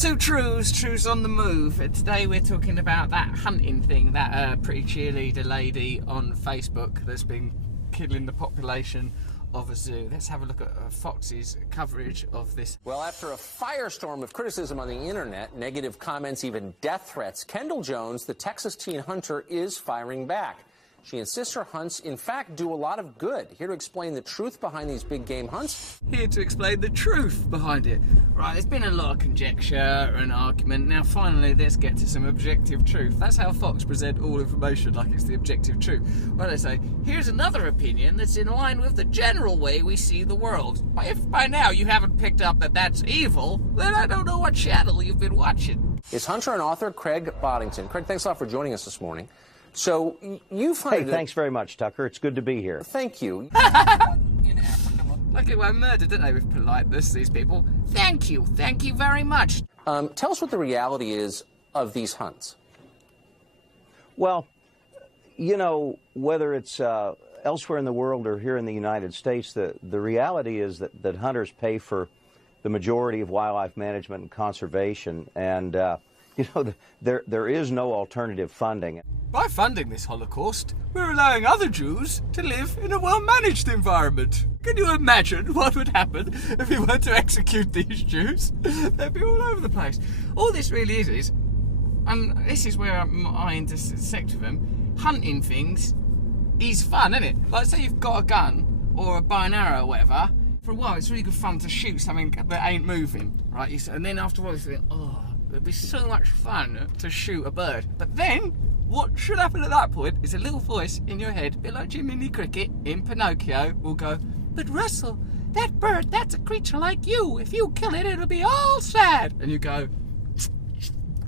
to Trews on the move. Today we're talking about that hunting thing, that pretty cheerleader lady on Facebook that's been killing the population of a zoo. Let's have a look at Fox's coverage of this. Well, after a firestorm of criticism on the internet, negative comments, even death threats, Kendall Jones, the Texas teen hunter, is firing back. She insists her hunts, in fact, do a lot of good. Here to explain the truth behind these big game hunts. Here to explain the truth behind it. Right, there's been a lot of conjecture and argument. Now, finally, let's get to some objective truth. That's how Fox present all information, like it's the objective truth. Well, they say, here's another opinion that's in line with the general way we see the world. If by now you haven't picked up that that's evil, then I don't know what channel you've been watching. It's hunter and author Craig Boddington. Craig, thanks a lot for joining us this morning. So, you've hunted... Hey, thanks very much, Tucker. It's good to be here. Thank you. In Africa, like it were murdered, don't they, with politeness, these people? Thank you very much. Tell us what the reality is of these hunts. Well, you know, whether it's elsewhere in the world or here in the United States, the reality is that hunters pay for the majority of wildlife management and conservation, and you know, there is no alternative funding. By funding this Holocaust, we're allowing other Jews to live in a well-managed environment. Can you imagine what would happen if we were to execute these Jews? They'd be all over the place. All this really is, and this is where I intersect with them, hunting things is fun, isn't it? Like, say you've got a gun or a bow and arrow or whatever, for a while it's really good fun to shoot something that ain't moving, right? And then after a while you think, oh, it'd be so much fun to shoot a bird. But then, what should happen at that point is a little voice in your head, a bit like Jimi Cricket in Pinocchio, will go, but Russell, that bird, that's a creature like you. If you kill it, it'll be all sad. And you go,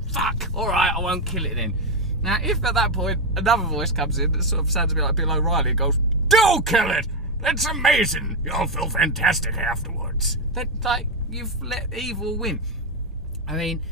fuck, all right, I won't kill it then. Now, if at that point another voice comes in that sort of sounds a bit like Bill O'Reilly and goes, do kill it, that's amazing, you'll feel fantastic afterwards. Then, like, you've let evil win. I mean,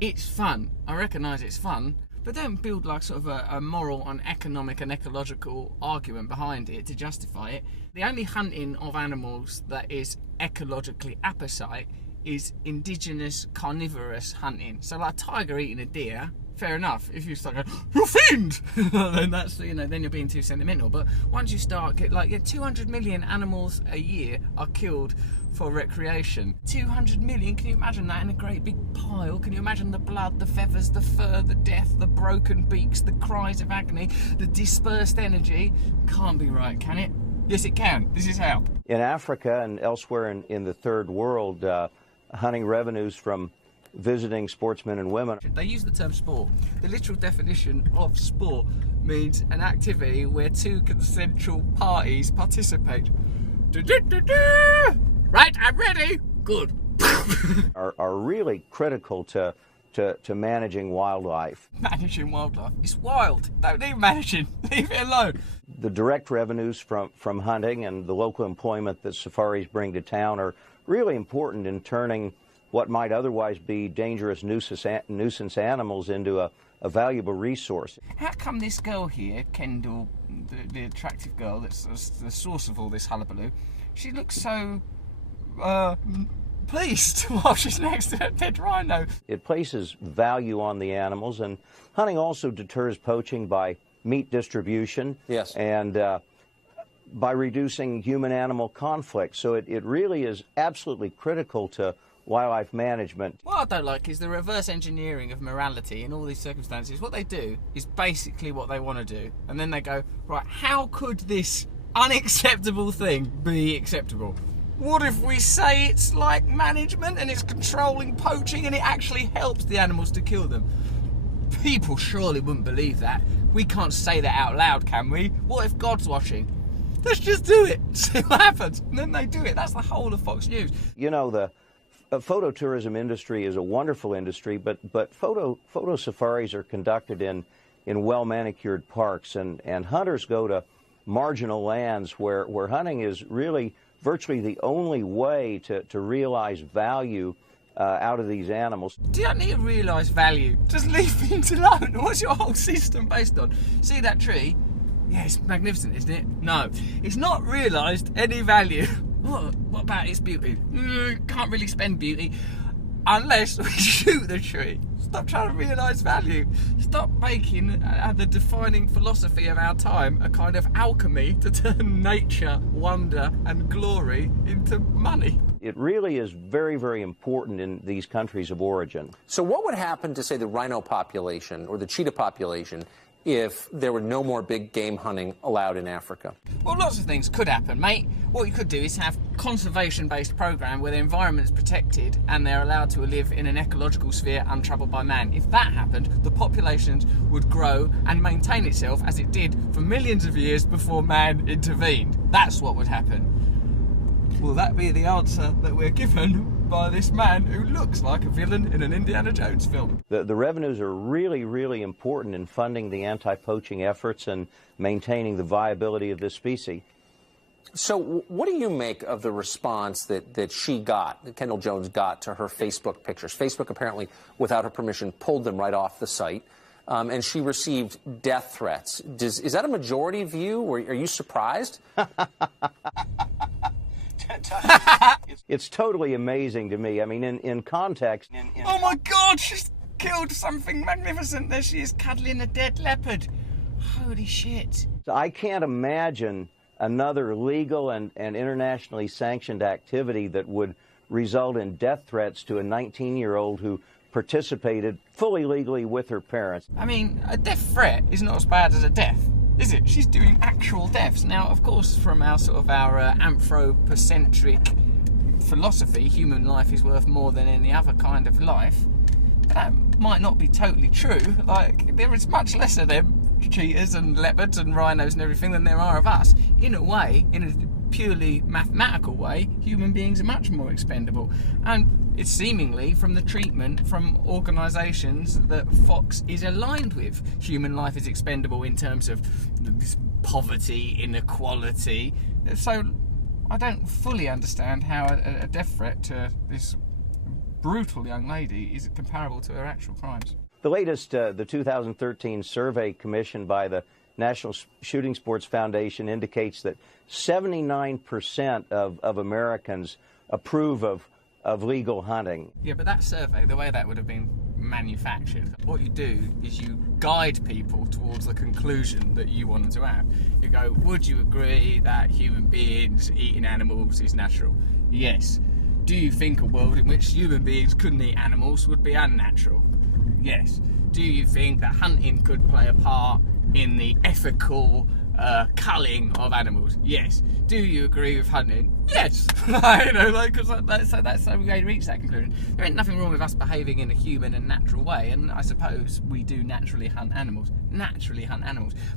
it's fun. I recognise it's fun, but don't build like sort of a moral and economic and ecological argument behind it to justify it. The only hunting of animals that is ecologically apposite is indigenous carnivorous hunting. So like a tiger eating a deer, fair enough. If you start going, you fiend, then that's, you know, then you're being too sentimental. But once you start, 200 million animals a year are killed for recreation. 200 million, can you imagine that in a great big pile? Can you imagine the blood, the feathers, the fur, the death, the broken beaks, the cries of agony, the dispersed energy? Can't be right, can it? Yes, it can. This is how. In Africa and elsewhere in the third world, hunting revenues from visiting sportsmen and women. They use the term sport. The literal definition of sport means an activity where two consensual parties participate. Right, I'm ready. Good. are really critical to managing wildlife. Managing wildlife? It's wild. Don't need managing. Leave it alone. The direct revenues from hunting and the local employment that safaris bring to town are really important in turning what might otherwise be dangerous nuisance animals into a valuable resource. How come this girl here, Kendall, the attractive girl that's the source of all this hullabaloo, she looks so pleased while she's next to that dead rhino? It places value on the animals, and hunting also deters poaching by meat distribution. Yes. And by reducing human-animal conflict. So it really is absolutely critical to wildlife management. What I don't like is the reverse engineering of morality in all these circumstances. What they do is basically what they want to do, and then they go, right, how could this unacceptable thing be acceptable? What if we say it's like management and it's controlling poaching and it actually helps the animals to kill them? People surely wouldn't believe that. We can't say that out loud, can we? What if God's watching? Let's just do it, see what happens. And then they do it. That's the whole of Fox News. You know, the phototourism industry is a wonderful industry, but photo safaris are conducted in well-manicured parks, and hunters go to marginal lands where hunting is really virtually the only way to realize value out of these animals. Do you need to realise value? Just leave things alone. What's your whole system based on? See that tree? Yeah, it's magnificent, isn't it? No, it's not realised any value. What about its beauty? Can't really spend beauty. unless we shoot the tree. Stop trying to realise value. Stop making the defining philosophy of our time a kind of alchemy to turn nature, wonder and glory into money. It really is very, very important in these countries of origin. So what would happen to, say, the rhino population or the cheetah population if there were no more big game hunting allowed in Africa? Well, lots of things could happen, mate. What you could do is have conservation-based program where the environment's protected and they're allowed to live in an ecological sphere untroubled by man. If that happened, the populations would grow and maintain itself as it did for millions of years before man intervened. That's what would happen. Will that be the answer that we're given by this man who looks like a villain in an Indiana Jones film? The revenues are really, really important in funding the anti-poaching efforts and maintaining the viability of this species. So what do you make of the response that she got, that Kendall Jones got to her Facebook pictures? Facebook apparently, without her permission, pulled them right off the site. And she received death threats. Is that a majority view? Or are you surprised? It's totally amazing to me. I mean, in context... Oh my God, she's killed something magnificent. There she is, cuddling a dead leopard. Holy shit. I can't imagine another legal and internationally sanctioned activity that would result in death threats to a 19-year-old who participated fully legally with her parents. I mean, a death threat is not as bad as a death, is it? She's doing actual deaths. Now, of course, from our anthropocentric philosophy, human life is worth more than any other kind of life. But that might not be totally true. Like, there is much less of them cheetahs and leopards and rhinos and everything than there are of us. In a way, in a purely mathematical way, human beings are much more expendable. And it's seemingly from the treatment from organisations that Fox is aligned with. Human life is expendable in terms of this poverty, inequality. So I don't fully understand how a death threat to this brutal young lady is comparable to her actual crimes. The latest, the 2013 survey commissioned by the National Shooting Sports Foundation indicates that 79% of Americans approve of legal hunting. Yeah, but that survey, the way that would have been manufactured, what you do is you guide people towards the conclusion that you want them to have. You go, would you agree that human beings eating animals is natural? Yes. Do you think a world in which human beings couldn't eat animals would be unnatural? Yes. Do you think that hunting could play a part in the ethical culling of animals? Yes. Do you agree with hunting? Yes. Because that's how we reach that conclusion. There ain't nothing wrong with us behaving in a human and natural way, and I suppose we do naturally hunt animals.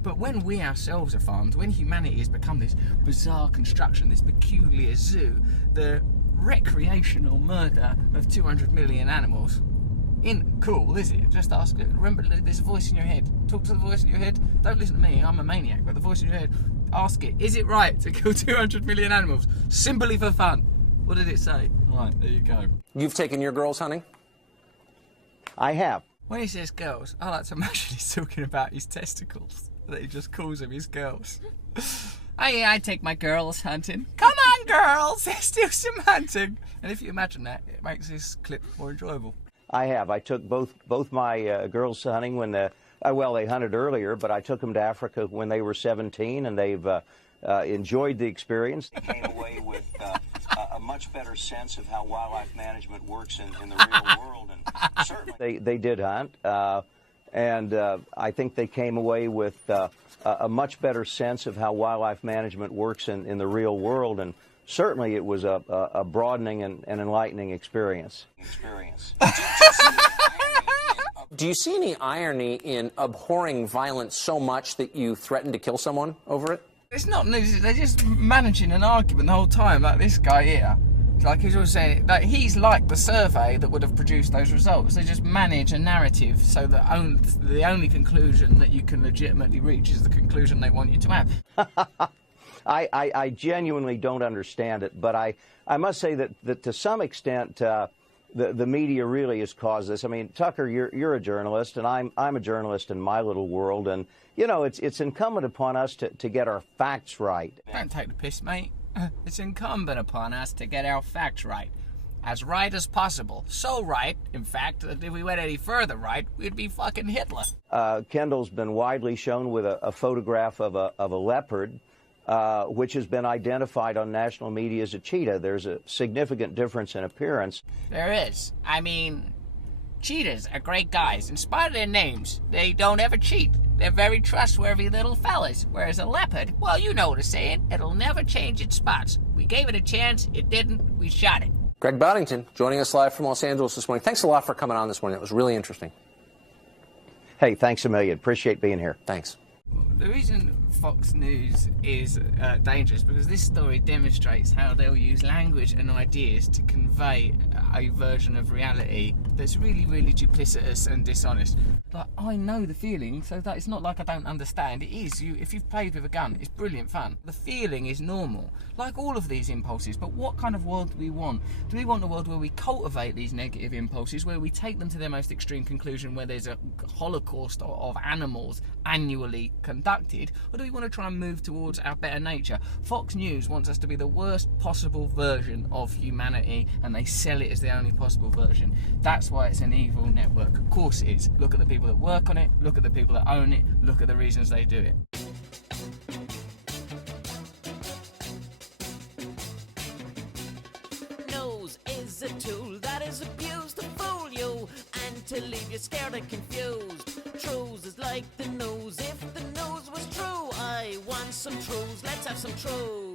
But when we ourselves are farmed, when humanity has become this bizarre construction, this peculiar zoo, the recreational murder of 200 million animals, ain't cool, is it? Just ask it. Remember, there's a voice in your head. Talk to the voice in your head. Don't listen to me, I'm a maniac, but the voice in your head, ask it. Is it right to kill 200 million animals simply for fun? What did it say? Right, there you go. You've taken your girls hunting? I have. When he says girls, I like to imagine he's talking about his testicles, that he just calls them his girls. I take my girls hunting. Come on, girls, let's do some hunting. And if you imagine that, it makes this clip more enjoyable. I have. I took both my girls hunting when they hunted earlier, but I took them to Africa when they were 17, and they've enjoyed the experience. They came away with a much better sense of how wildlife management works in the real world, and certainly they did hunt, and I think they came away with a much better sense of how wildlife management works in the real world, and certainly it was a broadening and enlightening experience. Do you see any irony in abhorring violence so much that you threaten to kill someone over it? It's not news. They're just managing an argument the whole time, like this guy here. Like he's always saying, like he's like the survey that would have produced those results. They just manage a narrative so that the only conclusion that you can legitimately reach is the conclusion they want you to have. I genuinely don't understand it, but I must say that to some extent the media really has caused this. I mean, Tucker, you're a journalist, and I'm a journalist in my little world, and you know it's incumbent upon us to get our facts right. Don't take the piss, mate. It's incumbent upon us to get our facts right. as right as possible. So right, in fact, that if we went any further right, we'd be fucking Hitler. Kendall's been widely shown with a photograph of a leopard, which has been identified on national media as a cheetah. There's a significant difference in appearance. There is. I mean, cheetahs are great guys. In spite of their names, they don't ever cheat. They're very trustworthy little fellas. Whereas a leopard, well, you know the saying, it'll never change its spots. We gave it a chance, it didn't, we shot it. Greg Boddington joining us live from Los Angeles this morning. Thanks a lot for coming on this morning. It was really interesting. Hey, thanks a million. Appreciate being here. Thanks. The reason Fox News is dangerous because this story demonstrates how they'll use language and ideas to convey a version of reality that's really, really duplicitous and dishonest. Like, I know the feeling, so that it's not like I don't understand. It is. If you've played with a gun, it's brilliant fun. The feeling is normal, like all of these impulses. But what kind of world do we want? Do we want a world where we cultivate these negative impulses, where we take them to their most extreme conclusion, where there's a holocaust of animals annually conducted, or do we want to try and move towards our better nature? Fox News wants us to be the worst possible version of humanity, and they sell it as the only possible version. That's why it's an evil network. Of course it is. Look at the people that work on it, look at the people that own it, look at the reasons they do it. Nose is a tool that is abused to fool you and to leave you scared and confused. Trews is like the nose. If the nose was true, I want some Trews. Let's have some Trews.